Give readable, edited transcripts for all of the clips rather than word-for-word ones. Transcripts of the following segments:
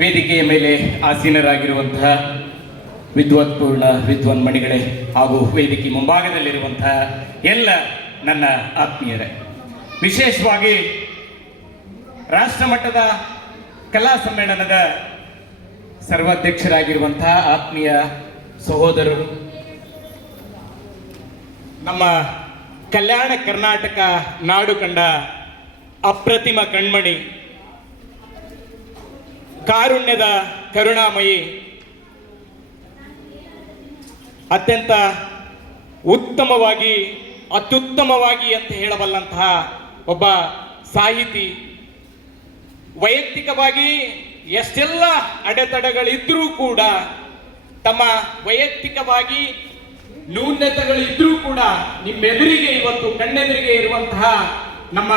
ವೇದಿಕೆಯ ಮೇಲೆ ಆಸೀನರಾಗಿರುವಂತಹ ವಿದ್ವತ್ಪೂರ್ಣ ವಿದ್ವಾನ್ಮಣಿಗಳೇ ಹಾಗೂ ವೇದಿಕೆ ಮುಂಭಾಗದಲ್ಲಿರುವಂತಹ ಎಲ್ಲ ನನ್ನ ಆತ್ಮೀಯರೇ, ವಿಶೇಷವಾಗಿ ರಾಷ್ಟ್ರಮಟ್ಟದ ಕಲಾ ಸಮ್ಮೇಳನದ ಸರ್ವಾಧ್ಯಕ್ಷರಾಗಿರುವಂತಹ ಆತ್ಮೀಯ ಸಹೋದರರು, ನಮ್ಮ ಕಲ್ಯಾಣ ಕರ್ನಾಟಕ ನಾಡು ಕಂಡ ಅಪ್ರತಿಮ ಕಣ್ಮಣಿ, ಕಾರುಣ್ಯದ ಕರುಣಾಮಯಿ, ಅತ್ಯಂತ ಉತ್ತಮವಾಗಿ ಅತ್ಯುತ್ತಮವಾಗಿ ಅಂತ ಹೇಳಬಲ್ಲಂತಹ ಒಬ್ಬ ಸಾಹಿತಿ, ವೈಯಕ್ತಿಕವಾಗಿ ಎಷ್ಟೆಲ್ಲ ಅಡೆತಡೆಗಳಿದ್ರೂ ಕೂಡ ತಮ್ಮ ವೈಯಕ್ತಿಕವಾಗಿ ನ್ಯೂನತೆಗಳಿದ್ರೂ ಕೂಡ ನಿಮ್ಮೆದುರಿಗೆ ಇವತ್ತು ಕಣ್ಣೆದುರಿಗೆ ಇರುವಂತಹ ನಮ್ಮ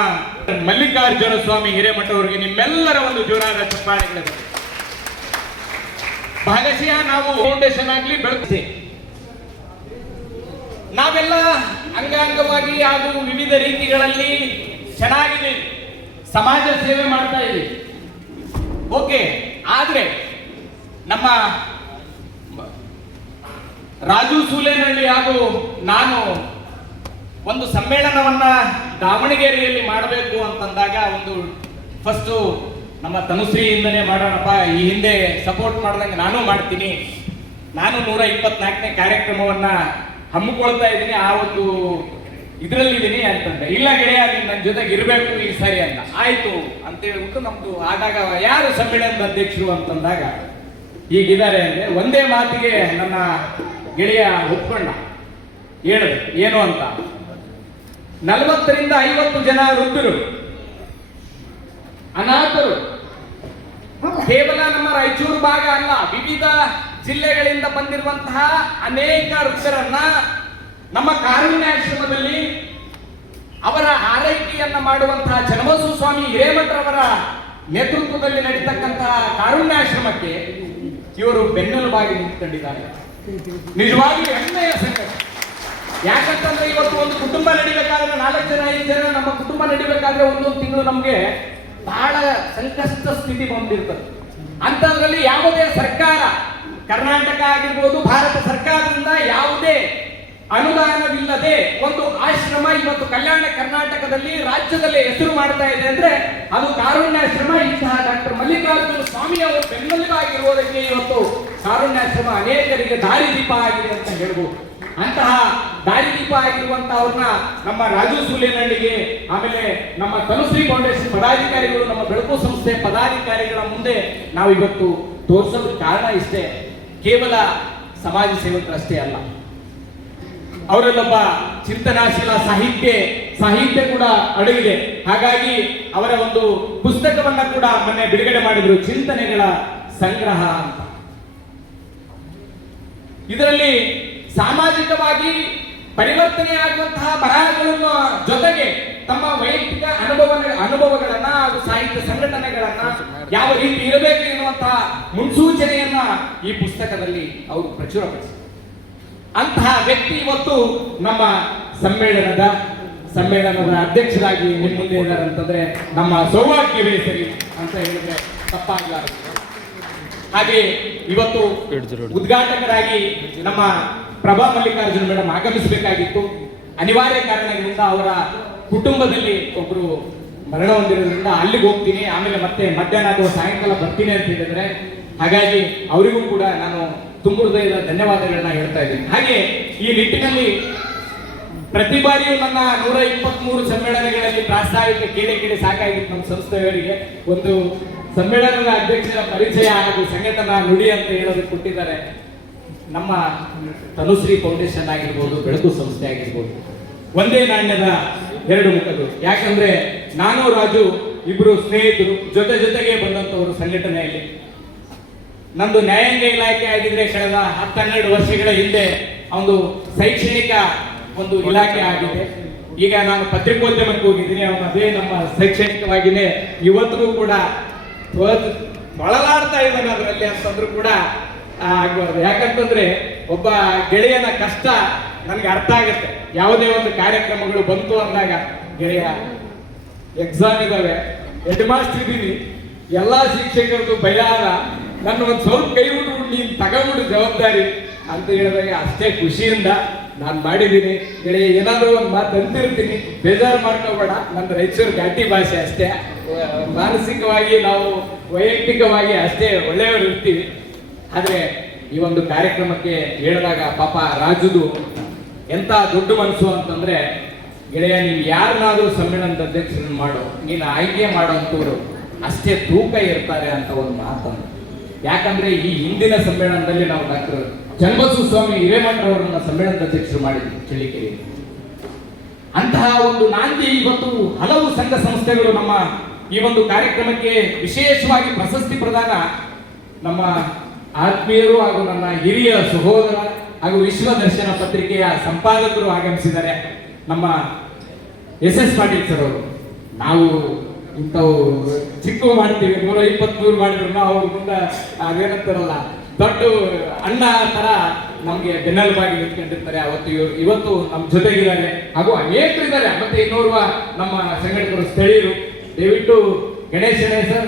ಮಲ್ಲಿಕಾರ್ಜುನ ಸ್ವಾಮಿ ಹಿರೇಮಠ ಅವರಿಗೆ ನಿಮ್ಮೆಲ್ಲರ ಒಂದು ಜೋರಾದ ಚಪ್ಪಾಳೆಗಳಿದೆ. ಭಾಗಶಃ ನಾವು ಫೌಂಡೇಶನ್ ಆಗಲಿ ಬೆಳೆಸಿ ನಾವೆಲ್ಲ ಅಂಗಾಂಗವಾಗಿ ಹಾಗೂ ವಿವಿಧ ರೀತಿಗಳಲ್ಲಿ ಚೆನ್ನಾಗಿದೆ, ಸಮಾಜ ಸೇವೆ ಮಾಡ್ತಾ ಇದ್ದೀವಿ. ಓಕೆ, ಆದ್ರೆ ನಮ್ಮ ರಾಜು ಸೂಲೇನಹಳ್ಳಿ ಹಾಗೂ ನಾನು ಒಂದು ಸಮ್ಮೇಳನವನ್ನ ದಾವಣಗೆರೆಯಲ್ಲಿ ಮಾಡಬೇಕು ಅಂತಂದಾಗ ಒಂದು ಫಸ್ಟು ನಮ್ಮ ತನುಶ್ರೀಯಿಂದನೇ ಮಾಡೋಣಪ್ಪ, ಈ ಹಿಂದೆ ಸಪೋರ್ಟ್ ಮಾಡ್ದಂಗೆ ನಾನು ಮಾಡ್ತೀನಿ, ನಾನು 124ನೇ ಕಾರ್ಯಕ್ರಮವನ್ನ ಹಮ್ಮಿಕೊಳ್ತಾ ಇದ್ದೀನಿ, ಆ ಒಂದು ಇದರಲ್ಲಿದ್ದೀನಿ ಅಂತಂದ್ರೆ, ಇಲ್ಲ ಗೆಳೆಯ ನೀನು ನನ್ನ ಜೊತೆಗೆ ಇರಬೇಕು ಈ ಸರಿ ಅಂತ. ಆಯ್ತು ಅಂತ ಹೇಳ್ಬಿಟ್ಟು ನಮ್ದು ಆದಾಗ ಯಾರು ಸಮ್ಮೇಳನದ ಅಧ್ಯಕ್ಷರು ಅಂತಂದಾಗ ಹೀಗಿದ್ದಾರೆ ಅಂದ್ರೆ ಒಂದೇ ಮಾತಿಗೆ ನನ್ನ ಗೆಳೆಯ ಒಪ್ಕೊಂಡ, ಹೇಳಿದೆ ಏನು ಅಂತ, 40 ರಿಂದ 50 ಜನ ವೃದ್ಧರು, ಅನಾಥರು, ಕೇವಲ ನಮ್ಮ ರಾಯಚೂರು ಭಾಗ ಅಲ್ಲ, ವಿವಿಧ ಜಿಲ್ಲೆಗಳಿಂದ ಬಂದಿರುವಂತಹ ಅನೇಕ ವೃದ್ಧರನ್ನ ನಮ್ಮ ಕಾರುಣ್ಯಾಶ್ರಮದಲ್ಲಿ ಅವರ ಆರೈಕೆಯನ್ನ ಮಾಡುವಂತಹ ಚನ್ನಬಸವ ಸ್ವಾಮಿ ಹಿರೇಮಠರವರ ನೇತೃತ್ವದಲ್ಲಿ ನಡೀತಕ್ಕಂತಹ ಕಾರುಣ್ಯಾಶ್ರಮಕ್ಕೆ ಇವರು ಬೆನ್ನೆಲುಬಾಗಿ ನಿಂತುಕೊಂಡಿದ್ದಾರೆ. ನಿಜವಾಗಿಯೂ ಹೆಮ್ಮೆಯ ಸಂಗತಿ. ಯಾಕಂತಂದ್ರೆ ಇವತ್ತು ಒಂದು ಕುಟುಂಬ ನಡಿಬೇಕಾದ್ರೆ 4 ಜನ 5 ಜನ ನಮ್ಮ ಕುಟುಂಬ ನಡಿಬೇಕಾದ್ರೆ ಒಂದೊಂದು ತಿಂಗಳು ನಮ್ಗೆ ಬಹಳ ಸಂಕಷ್ಟ ಸ್ಥಿತಿ ಬಂದಿರ್ತದೆ. ಅಂತದ್ರಲ್ಲಿ ಯಾವುದೇ ಸರ್ಕಾರ, ಕರ್ನಾಟಕ ಆಗಿರ್ಬೋದು, ಭಾರತ ಸರ್ಕಾರದಿಂದ ಯಾವುದೇ ಅನುದಾನವಿಲ್ಲದೆ ಒಂದು ಆಶ್ರಮ ಇವತ್ತು ಕಲ್ಯಾಣ ಕರ್ನಾಟಕದಲ್ಲಿ ರಾಜ್ಯದಲ್ಲಿ ಹೆಸರು ಮಾಡ್ತಾ ಇದೆ ಅಂದ್ರೆ ಅದು ಕಾರುಣ್ಯಾಶ್ರಮ. ಇಂತಹ ಡಾಕ್ಟರ್ ಮಲ್ಲಿಕಾರ್ಜುನ ಸ್ವಾಮಿ ಅವರು ಬೆನ್ನೆಲುಬಾಗಿರುವುದಕ್ಕೆ ಇವತ್ತು ಕಾರುಣ್ಯಾಶ್ರಮ ಅನೇಕರಿಗೆ ದಾರಿದೀಪ ಆಗಿದೆ ಅಂತ ಹೇಳ್ಬೋದು. ಅಂತಹ ದಾರಿದೀಪ ಆಗಿರುವಂತಹವ್ರನ್ನ ನಮ್ಮ ರಾಜು ಸೂಲೇನಹಳ್ಳಿಗೆ, ಆಮೇಲೆ ನಮ್ಮ ತನುಶ್ರೀ ಫೌಂಡೇಶನ್ ಪದಾಧಿಕಾರಿಗಳು, ನಮ್ಮ ಬೆಳಕು ಸಂಸ್ಥೆ ಪದಾಧಿಕಾರಿಗಳ ಮುಂದೆ ನಾವು ಇವತ್ತು ತೋರಿಸೋದು ಕಾರಣ ಇಷ್ಟೇ, ಕೇವಲ ಸಮಾಜ ಸೇವಕರಷ್ಟೇ ಅಲ್ಲ, ಅವರಲ್ಲೊಬ್ಬ ಚಿಂತನಾಶೀಲ ಸಾಹಿತ್ಯ ಕೂಡ ಅಡಗಿದೆ. ಹಾಗಾಗಿ ಅವರ ಒಂದು ಪುಸ್ತಕವನ್ನ ಕೂಡ ಮೊನ್ನೆ ಬಿಡುಗಡೆ ಮಾಡಿದ್ರು, ಚಿಂತನೆಗಳ ಸಂಗ್ರಹ ಅಂತ. ಇದರಲ್ಲಿ ಸಾಮಾಜಿಕವಾಗಿ ಪರಿವರ್ತನೆ ಆಗುವಂತಹ ಬರಹಗಳನ್ನು ಜೊತೆಗೆ ತಮ್ಮ ವೈಯಕ್ತಿಕ ಅನುಭವಗಳನ್ನ ಹಾಗೂ ಸಾಹಿತ್ಯ ಸಂಘಟನೆಗಳನ್ನ ಯಾವ ರೀತಿ ಇರಬೇಕು ಎನ್ನುವಂತಹ ಮುನ್ಸೂಚನೆಯನ್ನ ಈ ಪುಸ್ತಕದಲ್ಲಿ ಅವರು ಪ್ರಚುರಪಡಿಸಿದ್ದಾರೆ. ಅಂತಹ ವ್ಯಕ್ತಿ ಇವತ್ತು ನಮ್ಮ ಸಮ್ಮೇಳನದ ಅಧ್ಯಕ್ಷರಾಗಿ ನಿಮ್ಮ ಮುಂದೆ ಇದ್ದಾರೆ ಅಂತಂದ್ರೆ ನಮ್ಮ ಸೌಭಾಗ್ಯವೇ ಸರಿ ಅಂತ ಹೇಳಿದ್ರೆ ತಪ್ಪಾಗಲಾರದು. ಹಾಗೆ ಇವತ್ತು ಉದ್ಘಾಟಕರಾಗಿ ನಮ್ಮ ಪ್ರಭಾ ಮಲ್ಲಿಕಾರ್ಜುನ ಮೇಡಮ್ ಆಗಮಿಸಬೇಕಾಗಿತ್ತು. ಅನಿವಾರ್ಯ ಕಾರಣಗಳಿಂದ ಅವರ ಕುಟುಂಬದಲ್ಲಿ ಒಬ್ರು ಮರಣ ಹೊಂದಿರೋದ್ರಿಂದ ಅಲ್ಲಿಗೆ ಹೋಗ್ತೀನಿ, ಆಮೇಲೆ ಮತ್ತೆ ಮಧ್ಯಾಹ್ನ ಅಥವಾ ಸಾಯಂಕಾಲ ಬರ್ತೀನಿ ಅಂತ ಹೇಳಿದ್ರೆ, ಹಾಗಾಗಿ ಅವರಿಗೂ ಕೂಡ ನಾನು ತುಂಬ ಹೃದಯದ ಧನ್ಯವಾದಗಳನ್ನ ಹೇಳ್ತಾ ಇದ್ದೀನಿ. ಹಾಗೆ ಈ ನಿಟ್ಟಿನಲ್ಲಿ ಪ್ರತಿ ಬಾರಿಯೂ ನನ್ನ 123 ಸಮ್ಮೇಳನಗಳಲ್ಲಿ ಪ್ರಾಸ್ತಾವಿಕ ಕೇಳಿ ಸಾಕಾಗಿತ್ತು ನಮ್ಮ ಸಂಸ್ಥೆಯವರಿಗೆ. ಒಂದು ಸಮ್ಮೇಳನದ ಅಧ್ಯಕ್ಷರ ಪರಿಚಯ ಹಾಗೂ ಸಂಘಟನಾ ನುಡಿ ಅಂತ ಹೇಳೋದು ಕೊಟ್ಟಿದ್ದಾರೆ. ನಮ್ಮ ತನುಶ್ರೀ ಫೌಂಡೇಶನ್ ಆಗಿರ್ಬೋದು, ಬೆಳಕು ಸಂಸ್ಥೆ ಆಗಿರ್ಬೋದು, ಒಂದೇ ನಾಣ್ಯದ 2 ಮುಖಗಳು. ಯಾಕಂದ್ರೆ ನಾನು ರಾಜು ಇಬ್ರು ಸ್ನೇಹಿತರು, ಜೊತೆಗೆ ಬಂದಂತವರು ಸಂಘಟನೆಯಲ್ಲಿ. ನಂದು ನ್ಯಾಯಾಂಗ ಇಲಾಖೆ ಆಗಿದ್ರೆ ಕಳೆದ 10-12 ವರ್ಷಗಳ ಹಿಂದೆ ಒಂದು ಶೈಕ್ಷಣಿಕ ಒಂದು ಇಲಾಖೆ ಆಗಿದೆ. ಈಗ ನಾನು ಪತ್ರಿಕೋದ್ಯಮಕ್ಕೆ ಹೋಗಿದ್ದೀನಿ, ಅದೇ ನಮ್ಮ ಶೈಕ್ಷಣಿಕವಾಗಿನೇ ಇವತ್ತಿಗೂ ಕೂಡ ಬಳಲಾಡ್ತಾ ಇದ್ದಾನೆ ಅದರಲ್ಲಿ ಅಂತಂದ್ರೂ ಕೂಡ ಆಗ್ಬಾರ್ದು. ಯಾಕಂತಂದ್ರೆ ಒಬ್ಬ ಗೆಳೆಯನ ಕಷ್ಟ ನನಗೆ ಅರ್ಥ ಆಗುತ್ತೆ. ಯಾವುದೇ ಒಂದು ಕಾರ್ಯಕ್ರಮಗಳು ಬಂತು ಅಂದಾಗ, ಗೆಳೆಯ ಎಕ್ಸಾಮ್ ಇದಾವೆ, ಹೆಡ್ ಮಾಸ್ಟರ್ ಇದ್ದೀನಿ, ಎಲ್ಲಾ ಶಿಕ್ಷಕರದು ಭಯ ಅದ, ನನ್ನ ಒಂದು ಸ್ವಲ್ಪ ಕೈ ಬಿಟ್ಬಿಟ್ಟು ನೀನು ತಗೊಂಡ್ಬಿಡು ಜವಾಬ್ದಾರಿ ಅಂತ ಹೇಳಿದಾಗ ಅಷ್ಟೇ ಖುಷಿಯಿಂದ ನಾನು ಮಾಡಿದ್ದೀನಿ. ಗೆಳೆಯ ಏನಾದರೂ ಒಂದು ಮಾತು ಅಂತಿರ್ತೀನಿ, ಬೇಜಾರು ಮಾಡ್ಕೋಬೇಡ, ನನ್ನ ರಾಯಚೂರು ಘಾಟಿ ಭಾಷೆ ಅಷ್ಟೇ. ಮಾನಸಿಕವಾಗಿ ನಾವು ವೈಯಕ್ತಿಕವಾಗಿ ಅಷ್ಟೇ ಒಳ್ಳೆಯವರು ಇರ್ತೀವಿ. ಆದರೆ ಈ ಒಂದು ಕಾರ್ಯಕ್ರಮಕ್ಕೆ ಹೇಳಿದಾಗ ಪಾಪ ರಾಜುದು ಎಂಥ ದೊಡ್ಡ ಮನಸ್ಸು ಅಂತಂದ್ರೆ, ಗೆಳೆಯ ನೀನು ಯಾರನ್ನಾದ್ರೂ ಸಮ್ಮೇಳನದ ಅಧ್ಯಕ್ಷರನ್ನು ಮಾಡು, ನೀನು ಆಯ್ಕೆ ಮಾಡೋಂಥವ್ರು ಅಷ್ಟೇ ತೂಕ ಇರ್ತಾರೆ ಅಂತ ಒಂದು ಮಾತನ್ನು. ಯಾಕಂದ್ರೆ ಈ ಹಿಂದಿನ ಸಮ್ಮೇಳನದಲ್ಲಿ ನಾವು ಡಾಕ್ಟರ್ ಚನ್ನಬಸವ ಸ್ವಾಮಿ ಹಿರೇಮಠರವರನ್ನ ಸಮ್ಮೇಳನದ ಅಧ್ಯಕ್ಷರು ಮಾಡಿದ್ವಿ ಚಳಿಕೆರೆ. ಅಂತಹ ಒಂದು ನಾಂದಿ ಇವತ್ತು ಹಲವು ಸಂಘ ಸಂಸ್ಥೆಗಳು ನಮ್ಮ ಈ ಒಂದು ಕಾರ್ಯಕ್ರಮಕ್ಕೆ ವಿಶೇಷವಾಗಿ ಪ್ರಶಸ್ತಿ ಪ್ರದಾನ ನಮ್ಮ ಆತ್ಮೀಯರು ಹಾಗೂ ನನ್ನ ಹಿರಿಯ ಸಹೋದರ ಹಾಗೂ ವಿಶ್ವ ದರ್ಶನ ಪತ್ರಿಕೆಯ ಸಂಪಾದಕರು ಆಗಮಿಸಿದ್ದಾರೆ. ನಮ್ಮ ಎಸ್ ಪಾಟೀಲ್ ಸರ್ ಅವರು. ನಾವು ಇಂಥವು ಚಿಕ್ಕ ಮಾಡ್ತೀವಿ, 123 ಮಾಡಿದ್ರು ಅವ್ರ ಮುಂದೆ ಅದೇನಂತಾರಲ್ಲ ದೊಡ್ಡ ಅಣ್ಣ ತರ ನಮ್ಗೆ ಬೆನ್ನೆಲುಬಾಗಿ ನಿಂತ್ಕೊಂಡಿರ್ತಾರೆ. ಇವತ್ತು ನಮ್ಮ ಜೊತೆಗಿದ್ದಾರೆ ಹಾಗೂ ಅನೇಕರು ಇದ್ದಾರೆ. ಮತ್ತೆ ಇನ್ನೋರ್ವ ನಮ್ಮ ಸಂಘಟಕರು ಸ್ಥಳೀಯರು. ದಯವಿಟ್ಟು ಗಣೇಶ್ ಸರ್